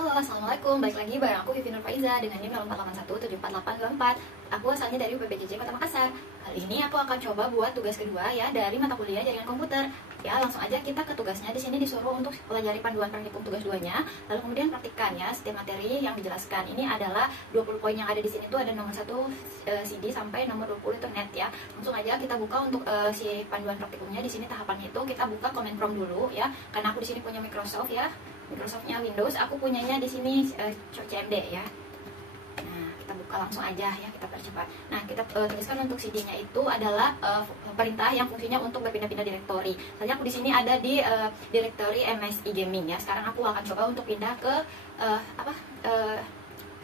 Halo, assalamualaikum. Balik lagi bareng aku Vivi Nur Faiza dengan NIM 0881744824. Aku asalnya dari UPBJJ Kota Makassar. Kali ini aku akan coba buat tugas kedua ya dari mata kuliah jaringan komputer. Ya, langsung aja kita ke tugasnya. Di sini disuruh untuk pelajari panduan praktikum tugas 2-nya, lalu kemudian praktikannya setiap materi yang dijelaskan. Ini adalah 20 poin yang ada di sini tuh ada nomor 1 CD sampai nomor 20 itu net ya. Langsung aja kita buka untuk si panduan praktikumnya. Di sini tahapannya itu kita buka comment prompt dulu ya. Karena aku di sini punya Microsoft ya. Microsoftnya Windows, aku punyanya di sini CMD ya. Nah, kita buka langsung aja ya, kita percepat. Nah, kita tuliskan untuk CD-nya itu adalah perintah yang fungsinya untuk berpindah-pindah direktori. Misalnya aku di sini ada di direktori MSI Gaming ya. Sekarang aku akan coba untuk pindah ke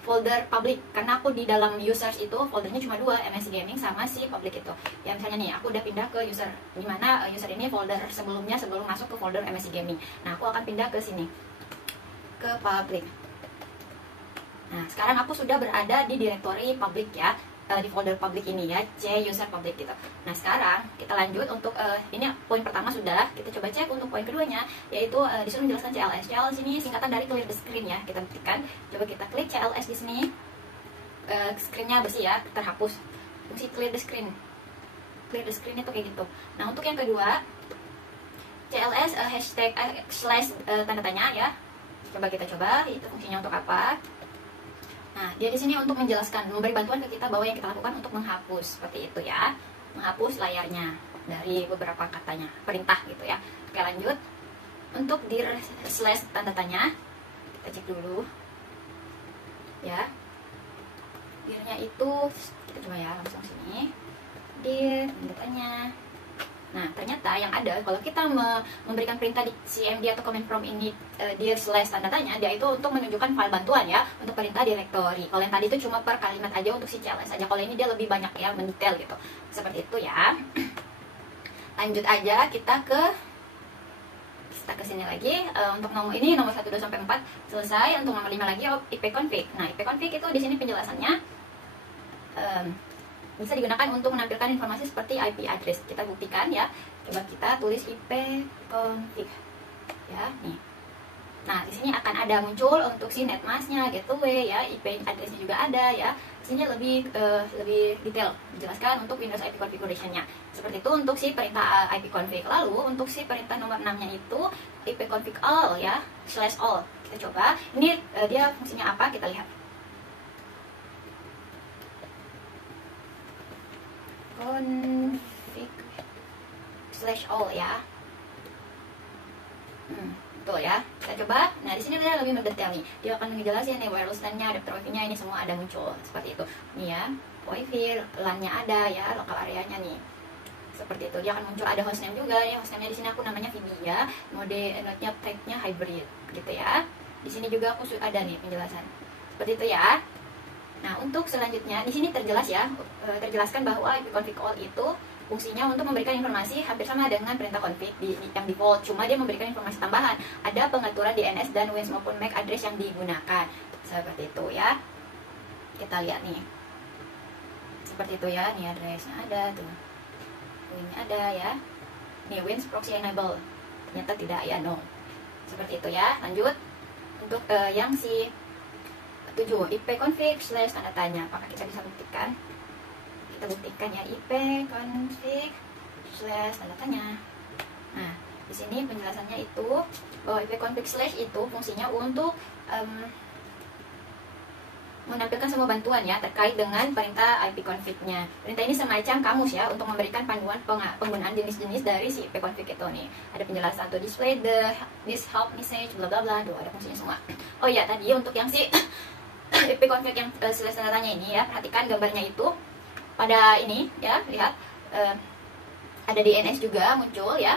folder public, karena aku di dalam users itu foldernya cuma 2, MSI Gaming sama si public itu. Ya misalnya nih, aku udah pindah ke user, dimana user ini folder sebelumnya sebelum masuk ke folder MSI Gaming. Nah, aku akan pindah ke sini, ke public. Nah, sekarang aku sudah berada di direktori public ya, di folder public ini ya, C user public gitu. Nah, sekarang kita lanjut untuk ini poin pertama sudah, kita coba cek untuk poin keduanya, yaitu disuruh menjelaskan CLS. CLS ini singkatan dari clear the screen ya, kita buktikan. Coba kita klik CLS di sini, screennya bersih ya, terhapus. Fungsi clear the screen itu kayak gitu. Nah, untuk yang kedua, CLS hashtag slash tanda tanya ya. Coba kita coba itu fungsinya untuk apa. Nah, dia di sini untuk menjelaskan, memberi bantuan ke kita bahwa yang kita lakukan untuk menghapus seperti itu ya, menghapus layarnya dari beberapa katanya, perintah gitu ya. Oke, lanjut. Untuk dir slash tanda tanya, kita cek dulu ya. Dirnya itu kita coba ya, langsung sini. Dir tanda tanya. Nah, ternyata yang ada kalau kita memberikan perintah di CMD atau command prompt ini dir slash tanda tanya, dia itu untuk menunjukkan file bantuan ya, untuk perintah directory. Kalau yang tadi itu cuma per kalimat aja untuk si CLS aja. Kalau ini dia lebih banyak ya, mendetail gitu. Seperti itu ya. Lanjut aja kita ke sini lagi. Untuk nomor ini nomor 1 2 sampai 4 selesai. Untuk nomor 5 lagi ipconfig. Nah, ipconfig itu di sini penjelasannya bisa digunakan untuk menampilkan informasi seperti IP address. Kita buktikan ya. Coba kita tulis ipconfig ya, nih. Nah, di sini akan ada muncul untuk si netmasknya, gateway ya, IP addressnya juga ada ya. Di sini lebih detail dijelaskan untuk Windows IP configuration-nya. Seperti itu untuk si perintah ipconfig. Lalu untuk si perintah nomor 6-nya itu ipconfig all ya, /all. Kita coba. Ini dia fungsinya apa? Kita lihat. Config /all ya. Betul ya. Kita coba. Nah, di sini dia lebih mendetail nih. Dia akan ngejelasin nih wireless LAN-nya, adapter Wi-Fi-nya, ini semua ada muncul seperti itu. Nih ya, Wi-Fi, LAN-nya ada ya, lokal areanya nih. Seperti itu. Dia akan muncul ada hostname juga ya. Hostname-nya di sini aku namanya Vivi ya. Mode node-nya type-nya hybrid gitu ya. Di sini juga aku ada nih penjelasan. Seperti itu ya. Nah, untuk selanjutnya di sini terjelas ya, terjelaskan bahwa ipconfig all itu fungsinya untuk memberikan informasi hampir sama dengan perintah config yang default, cuma dia memberikan informasi tambahan. Ada pengaturan DNS dan Wins maupun MAC address yang digunakan. Seperti itu ya. Kita lihat nih. Seperti itu ya, nih addressnya ada tuh. Win-nya ada ya. Nih Wins proxy enable. Ternyata tidak ya, no. Seperti itu ya. Lanjut. Untuk yang si 7 ipconfig / tanda tanya. Apakah kita bisa buktikan? Kita buktikan ya, ipconfig / tanda tanya. Nah, di sini penjelasannya itu bahwa ipconfig / itu fungsinya untuk menampilkan semua bantuan ya terkait dengan perintah ipconfig-nya. Perintah ini semacam kamus ya untuk memberikan panduan penggunaan jenis-jenis dari si ipconfig itu nih. Ada penjelasan to display this help message bla bla bla, ada fungsinya semua. Oh ya, tadi untuk yang si ipconfig yang / tanda tanya ini ya, perhatikan gambarnya itu pada ini ya, lihat ada DNS juga muncul ya,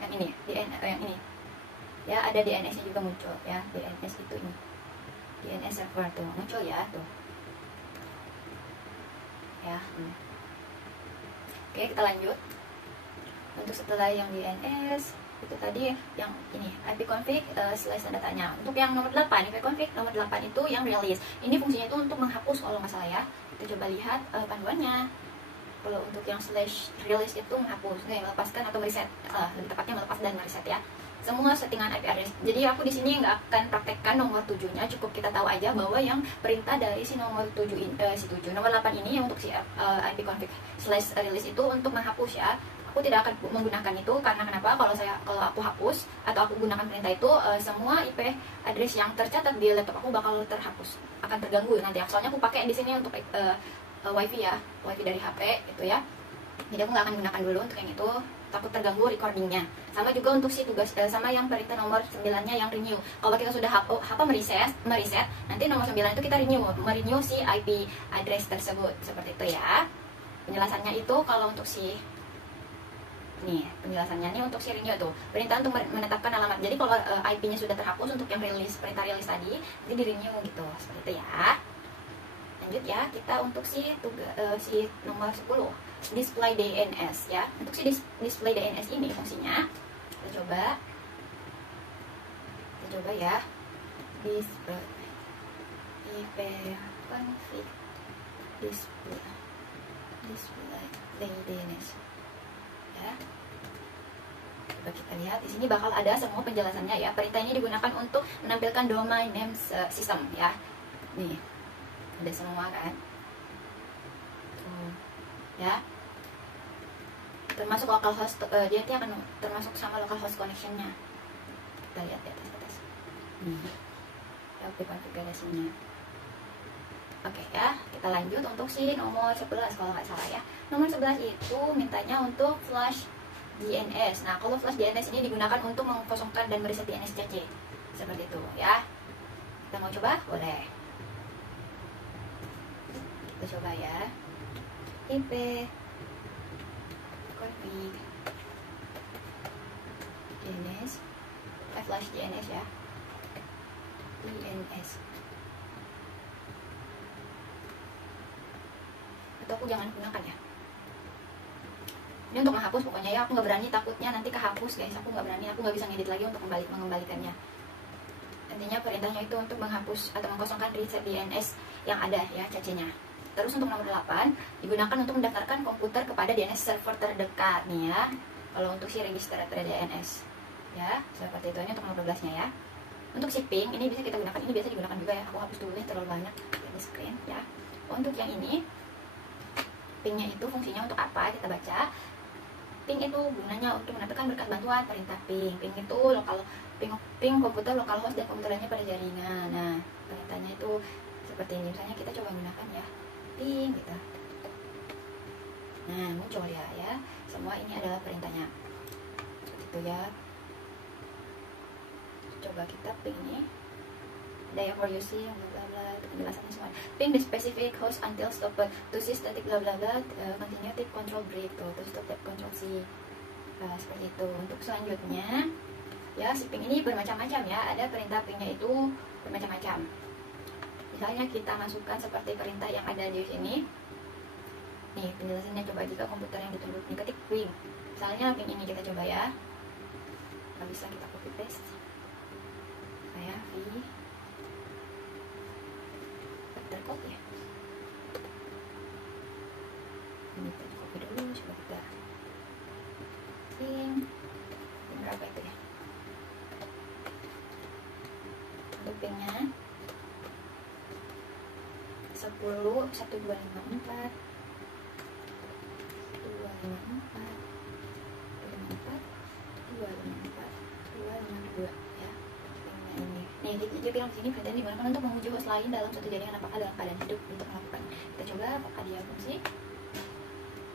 yang ini yang ini ya, ada DNS-nya juga muncul ya, DNS itu ini, DNS server tuh muncul ya tuh ya. Oke, kita lanjut. Untuk setelah yang DNS itu tadi yang ini ipconfig / tanda tanya. Untuk yang nomor 8 ipconfig nomor 8 itu yang release. Ini fungsinya itu untuk menghapus kalau nggak salah ya. Kita coba lihat panduannya. Kalau untuk yang /release itu menghapus, melepaskan atau mereset, lebih tepatnya melepas dan mereset ya. semua settingan IP address. Jadi aku di sini nggak akan praktekkan nomor 7-nya, cukup kita tahu aja bahwa yang perintah dari si nomor 7 nomor 8 ini yang untuk si ipconfig/release itu untuk menghapus ya. Aku tidak akan menggunakan itu karena kenapa? Kalau aku hapus atau aku gunakan perintah itu, semua IP address yang tercatat di laptop aku bakal terhapus, akan terganggu nanti. Soalnya aku pakai di sini untuk wifi ya, wifi dari HP gitu ya. Jadi aku nggak akan gunakan dulu untuk yang itu, takut terganggu recordingnya. Sama juga untuk si tugas sama yang perintah nomor 9-nya yang renew. Kalau kita sudah mereset, nanti nomor 9 itu kita merenew si IP address tersebut, seperti itu ya. Penjelasannya itu kalau untuk si penjelasannya nih untuk si renew tuh perintah untuk menetapkan alamat. Jadi kalau IP-nya sudah terhapus untuk yang perintah release tadi, jadi di renew gitu, seperti itu ya. Lanjut ya, kita untuk si nomor 10, display DNS ya. Untuk si display DNS ini fungsinya kita coba ya, display ipconfig display DNS ya. Coba kita lihat di sini bakal ada semua penjelasannya ya. Perintah ini digunakan untuk menampilkan domain name system ya. Nih ada semua kan, ya, termasuk localhost, dia akan termasuk sama localhost connectionnya. Kita lihat di atas LP konfigurasinya. Oke ya, kita lanjut untuk si nomor 11 kalau nggak salah ya. Nomor 11 itu mintanya untuk flash DNS. Nah, kalau flash DNS ini digunakan untuk mengkosongkan dan mereset DNS CC, seperti itu ya. Kita mau coba? Boleh. Kita coba ya. IP config DNS, flash DNS ya. DNS. Atau aku jangan gunakan ya. Ini untuk menghapus pokoknya ya. Aku nggak berani, takutnya nanti kehapus guys. Aku nggak berani, aku nggak bisa ngedit lagi untuk mengembalikannya. Intinya perintahnya itu untuk menghapus atau mengkosongkan reset DNS yang ada ya, CC-nya. Terus untuk nomor 8 digunakan untuk mendaftarkan komputer kepada DNS server terdekat nih ya. Kalau untuk si register DNS ya, seperti itu. Ini untuk nomor 12-nya ya. Untuk si ping ini bisa kita gunakan, ini biasa digunakan juga ya. Aku hapus dulu nih, terlalu banyak di screen ya. Untuk yang ini, pingnya itu fungsinya untuk apa? Kita baca. Ping itu gunanya untuk menampilkan berkas bantuan perintah ping. Ping itu ping komputer localhost dan komputer lainnya pada jaringan. Nah, perintahnya itu seperti ini. Misalnya kita coba gunakan ya, ping gitu. Nah, muncul ya. Semua ini adalah perintahnya. Seperti itu ya. Coba kita ping ini. Ada yang for using bla bla, penjelasannya semua. Ping the specific host until stop to see static bla bla bla, continue tip control break to stop tip control C. Nah, seperti itu. Untuk selanjutnya ya, si ping ini bermacam-macam ya. Ada perintah pingnya itu bermacam-macam. Misalnya kita masukkan seperti perintah yang ada di sini. Nih penjelasannya, coba jika komputer yang ditunjuk diketik ping. Misalnya ping ini kita coba ya. Nggak bisa kita copy paste. Saya v tercopy ya. Ini kita copy dulu, coba kita ping berapa itu ya. Untuk pingnya 10 1254 254 252 ya. Ini. Nih, dia bilang sini perintah digunakan untuk menguji host lain dalam satu jaringan apakah dalam keadaan hidup untuk melakukan. Kita coba apakah dia fungsi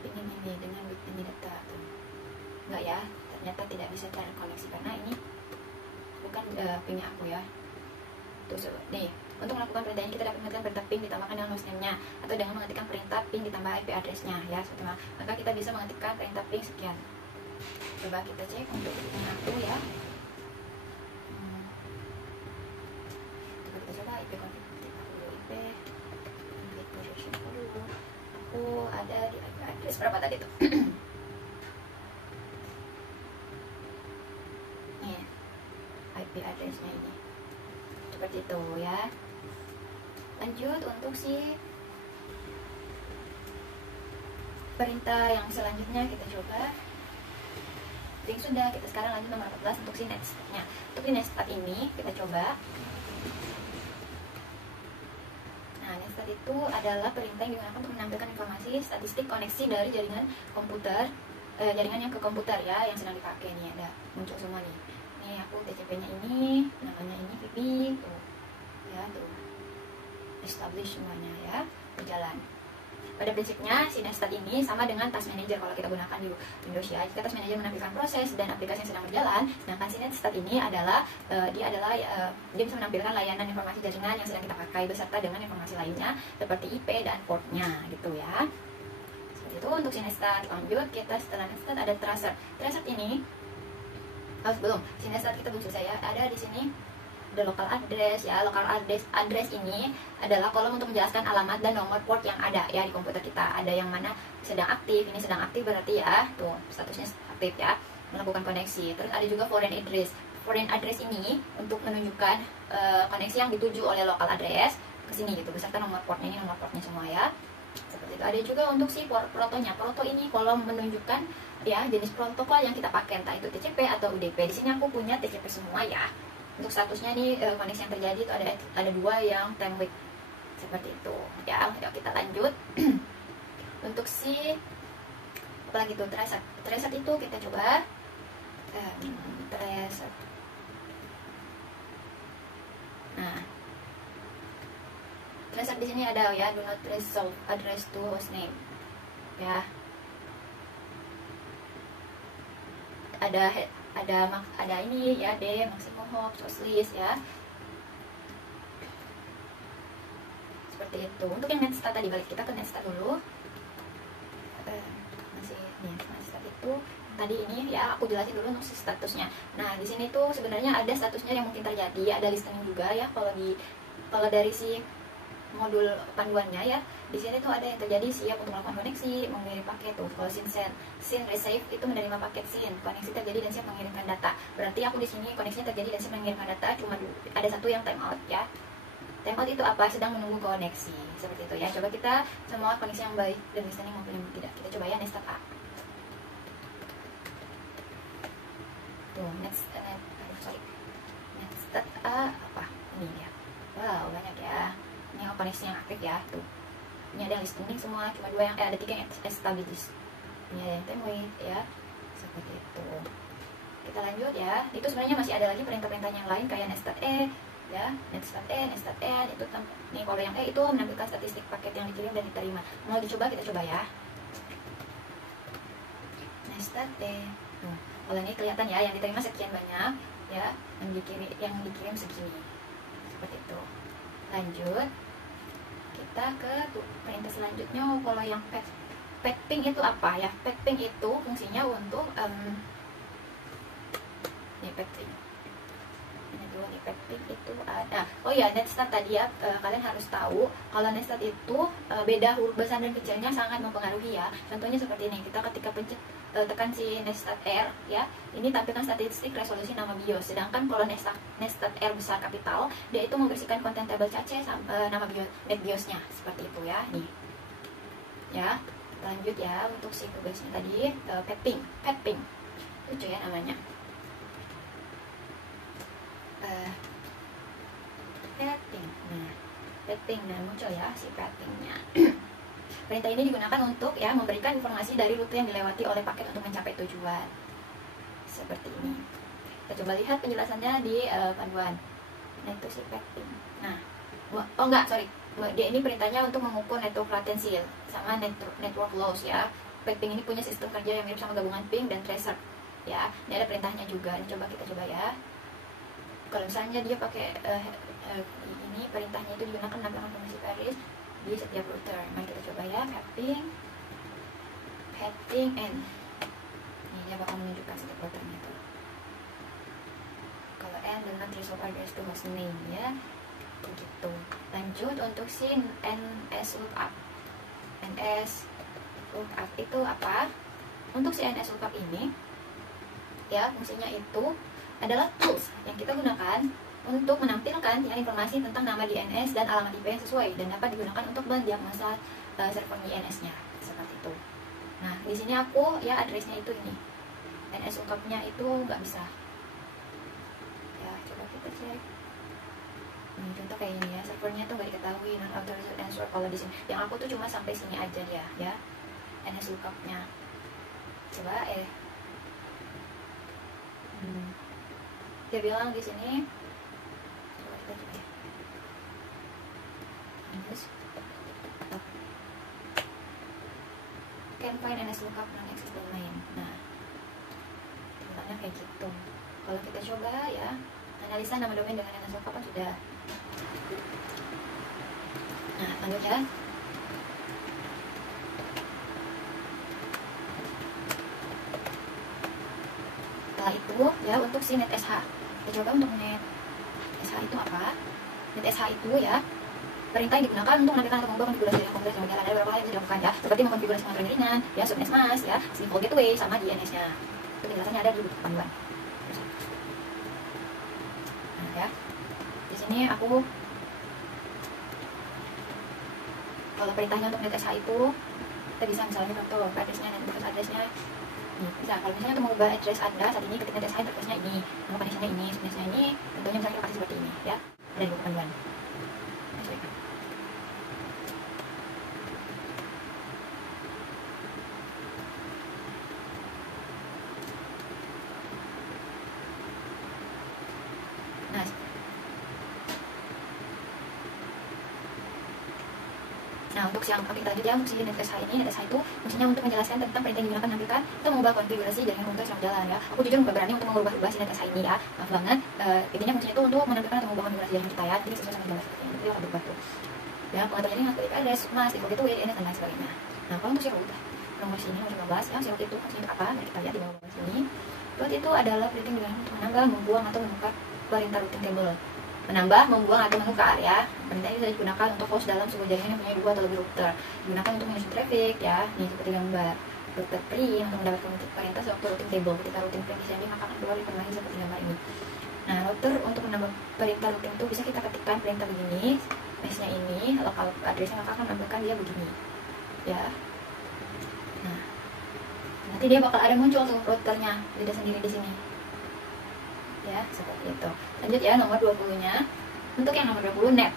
pingin ini dengan bit ini data tuh. Enggak ya, ternyata tidak bisa terkoneksi karena ini bukan pingnya aku ya. Tuh nih, untuk melakukan perintah ini kita dapat mengetikkan perintah ping ditambahkan dengan hostname-nya atau dengan mengetikkan perintah ping ditambah IP address-nya ya. Maka kita bisa mengetikkan perintah ping sekian. Coba kita cek untuk ping aku ya. Coba IP config dulu, IP configuration dulu. Aku ada di IP address berapa tadi tuh? Nih, IP address-nya ini seperti itu ya. Lanjut untuk si perintah yang selanjutnya kita coba mapping sudah. Kita sekarang lanjut nomor 14 untuk si netstat-nya. Untuk si netstat ini kita coba. Nah, netstat itu adalah perintah yang digunakan untuk menampilkan informasi statistik koneksi dari jaringan komputer, jaringan yang ke komputer ya, yang sedang dipakai nih. Ada muncul semua nih. Nih aku TCP-nya ini, namanya ini VP tuh. Ya, tuh. Establish semuanya ya, berjalan. Pada prinsipnya si netstat ini sama dengan task manager kalau kita gunakan di Windows ya. Jika task manager menampilkan proses dan aplikasi yang sedang berjalan, sedangkan si netstat ini adalah dia bisa menampilkan layanan informasi jaringan yang sedang kita pakai beserta dengan informasi lainnya seperti IP dan portnya gitu ya. Seperti itu untuk si netstat. Lanjut kita setelah netstat ada tracer. Tracer ini sebelum si netstat kita muncul saya ada di sini. The local address ya, local address ini adalah kolom untuk menjelaskan alamat dan nomor port yang ada ya di komputer kita. Ada yang mana sedang aktif, ini sedang aktif berarti ya, tuh statusnya aktif ya, melakukan koneksi. Terus ada juga foreign address. Foreign address ini untuk menunjukkan koneksi yang dituju oleh local address ke sini gitu, beserta nomor portnya, ini nomor portnya semua ya. Seperti itu. Ada juga untuk si protonya. Proto ini kolom menunjukkan ya jenis protokol yang kita pakai, entah itu TCP atau UDP. Di sini aku punya TCP semua ya. Untuk statusnya nih koneksi yang terjadi itu ada 2 yang time week seperti itu ya. Yuk kita lanjut. Untuk si apalagi tuh tracer. Tracer itu kita coba tracer. Nah, tracer di sini ada ya, do not resolve address to hostname ya. Ada ini ya, D maximum hop source list ya, seperti itu. Untuk yang netstat tadi, balik kita ke netstat dulu. Masih nih netstat itu tadi ini ya, aku jelasin dulu untuk statusnya. Nah di sini tuh sebenarnya ada statusnya yang mungkin terjadi, ada listening juga ya. Kalau dari si modul panduannya ya, di sini tuh ada yang terjadi siap untuk melakukan koneksi, mengirim paket tuh. Kalau sin receive itu menerima paket sin, koneksi terjadi dan siap mengirimkan data. Berarti aku di sini koneksinya terjadi dan siap mengirimkan data, cuma ada satu yang time out ya. Time out itu apa? Sedang menunggu koneksi, seperti itu ya. Coba kita semua koneksi yang baik dan listening maupun yang tidak. Kita coba ya netstat A. Tuh netstat A apa? Ini ya. Wow, banyak ya. Ini koneksi yang aktif ya, tuh. Ini ada listening semua, cuma 2 yang ada 3 yang established. Ini ada yang time wait ya, seperti itu. Kita lanjut ya. Itu sebenarnya masih ada lagi perintah-perintah yang lain kayak netstat E ya, netstat N itu nih. Kalau yang E itu menampilkan statistik paket yang dikirim dan diterima. Mau dicoba, kita coba ya. Netstat E. Kalau ini kelihatan ya, yang diterima sekian banyak ya, yang dikirim segini. Seperti itu. Lanjut kita ke perintah selanjutnya. Kalau yang ping itu apa ya? Ping itu fungsinya untuk nih ping ini dulu nih. Ping itu ada, oh ya, netstat tadi ya, kalian harus tahu kalau netstat itu beda huruf besar dan kecilnya sangat mempengaruhi ya. Contohnya seperti ini, kita ketika tekan si netstat R ya, ini tampilkan statistik resolusi nama BIOS. Sedangkan kalau netstat R besar kapital, dia itu membersihkan konten tabel cache nama net BIOSnya, seperti itu ya. Nih ya, lanjut ya. Untuk si tugasnya tadi ping lucu ya namanya. Ping dan muncul ya si pingnya. Perintah ini digunakan untuk ya memberikan informasi dari rute yang dilewati oleh paket untuk mencapai tujuan. Seperti ini. Kita coba lihat penjelasannya di panduan. Nah itu si ping. Nah, oh enggak, sorry. Dia ini perintahnya untuk mengukur network latency sama network loss ya. Ping ini punya sistem kerja yang mirip sama gabungan ping dan tracer. Ya, ini ada perintahnya juga. Ini kita coba ya. Kalau misalnya dia pakai ini perintahnya itu digunakan menampilkan informasi Paris di setiap router. Mari kita coba ya, heading N. Ini dia bakal menunjukkan setiap routernya itu. Kalau N dengan resolve address to host name ya, begitu. Lanjut untuk si NS lookup. NS lookup itu apa? Untuk si NS lookup ini ya, fungsinya itu adalah tools yang kita gunakan untuk menampilkan ya, informasi tentang nama DNS dan alamat IP yang sesuai dan dapat digunakan untuk mendiagnosa server DNS-nya, seperti itu. Nah, di sini aku ya addressnya itu ini. NS lookup-nya itu nggak bisa ya. Coba kita cek. Contoh kayak ini ya, servernya tuh nggak diketahui, non authorized answer kalau di sini. Yang aku tuh cuma sampai sini aja ya NS lookup-nya. Coba dia bilang di sini, coba kita coba ya. Can find NS lookup non-access domain. Nah, bilangnya kayak gitu. Kalau kita coba ya, analisa nama domain dengan NS lookup kan sudah. Nah, lanjut ya. Setelah itu ya, untuk si NetSH, kita coba untuk NetSH itu apa? NetSH itu ya perintah yang digunakan untuk menampilkan atau mengubah konfigurasi jaringan kompleks yang ada beberapa hal yang bisa dilakukan ya, seperti mengkonfigurasi pengatur jaringan ya, subnet mas ya, simple gateway sama DNS-nya. Itu penjelasannya ada di buku panduan. Nah ya, di sini aku kalau perintahnya untuk NetSH itu kita bisa misalnya contoh address-nya, network address-nya nih, bisa kalau misalnya untuk mengubah address Anda saat ini, ketik NetSH interface-nya ini, nama connection-nya ini, subnet-nya ini, contohnya misalnya kita kasih seperti ini ya, ada di buku panduan. Nah, untuk yang kita lanjut ya, fungsi NetSH ini, NetSH itu fungsinya untuk menjelaskan tentang perintah yang digunakan menampilkan kita mengubah konfigurasi jaringan komputer selama jalan ya. Aku jujur nggak berani untuk mengubah si NetSH ini ya, maaf banget. Intinya fungsinya itu untuk menampilkan atau mengubah konfigurasi jaringan kita ya, jadi sesuai sama jelas seperti ini. Itu yang berubah tuh. Ya, pengatur jaringan ketik address, mas, default itu DNS dan lain sebagainya. Nah, kalau untuk si root, nomor sini nomor 15 ya, si root itu fungsinya untuk apa? Nah, kita lihat di bawah sini. Root itu adalah printing digunakan untuk menambah, membuang atau menukar perintah routing table. Menambah, membuang atau menukar ya. Perintah ini bisa digunakan untuk host dalam sebuah jaringan yang punya 2 atau lebih router. Digunakan untuk menyusun traffic ya. Nih seperti gambar. Router print untuk mendapatkan perintah sewaktu routing table. Ketika routing print disamping maka akan keluar informasi seperti gambar ini. Nah, router untuk menambah perintah routing itu bisa kita ketikkan perintah begini, meshnya ini, local addressnya maka akan menampilkan dia begini. Ya. Nah, nanti dia bakal ada muncul tuh routernya, beda sendiri di sini. Ya, seperti itu. Lanjut ya, nomor 20-nya. Untuk yang nomor 20, net.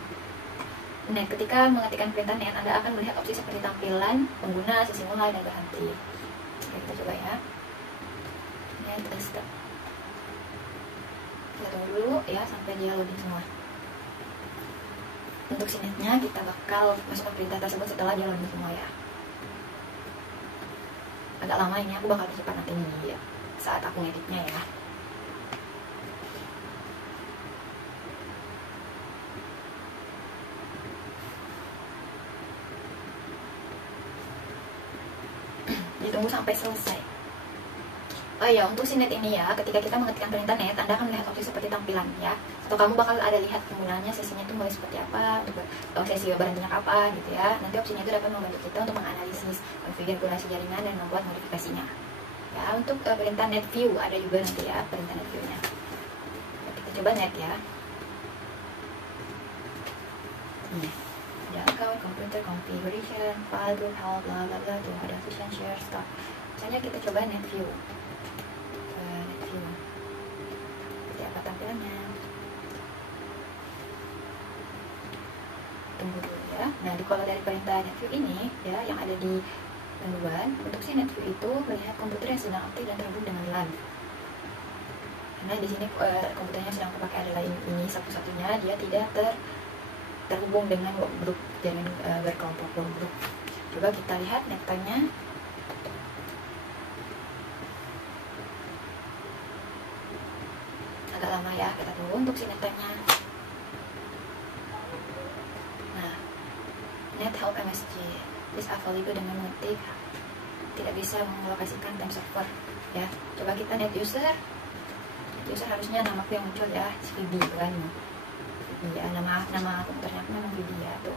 Net, ketika mengetikkan perintah net, Anda akan melihat opsi seperti tampilan, pengguna, sesi mulai, dan berhenti. Oke, kita coba ya. Net start. Kita tunggu dulu ya, sampai dia loading semua. Untuk si netnya, kita bakal masukkan perintah tersebut setelah dia loading semua ya. Agak lama ini, aku bakal percepat nanti nih ya, saat aku ngeditnya ya. Ditunggu sampai selesai. Oh iya, untuk si net ini ya, ketika kita mengetikkan perintah net, Anda akan melihat opsi seperti tampilan ya. Atau kamu bakal ada lihat penggunaannya, sesinya itu mulai seperti apa, untuk sesi berhentinya kapan gitu ya. Nanti opsinya itu dapat membantu kita untuk menganalisis konfigurasi jaringan dan membuat modifikasinya. Ya, untuk perintah net view ada juga nanti ya, perintah net view-nya. Ya, kita coba net ya. Ada account, computer, configuration, file, group, help, bla bla bla, tuh ada session, share, stop. Misalnya kita coba net view. Net view. Seperti apa tampilannya? Tunggu dulu ya. Nah, kalau dari perintah net view ini ya, yang ada di panduan, untuk si net view itu melihat komputer yang sedang aktif dan terhubung dengan LAN. Karena di sini komputernya sedang pakai adalah ini satu-satunya, dia tidak terhubung dengan grup jaringan berkelompok grup. Coba kita lihat netnya. Agak lama ya, kita tunggu untuk si netnya. Nah, net help MSG is available dengan mengetik tidak bisa mengalokasikan time server ya. Coba kita net user harusnya nama aku yang muncul ya, CD kan. Ya, nama komputernya memang Vidya tuh.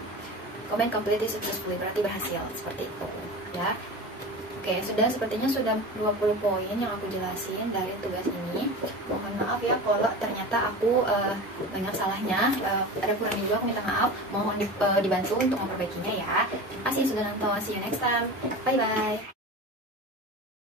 Comment completely successfully, berarti berhasil, seperti itu ya. Oke, sepertinya sudah 20 poin yang aku jelasin dari tugas ini. Mohon maaf ya kalau ternyata aku banyak salahnya, ada kurangnya juga, aku minta maaf. Mohon dibantu untuk memperbaikinya ya. Terima kasih sudah nonton, see you next time, bye bye.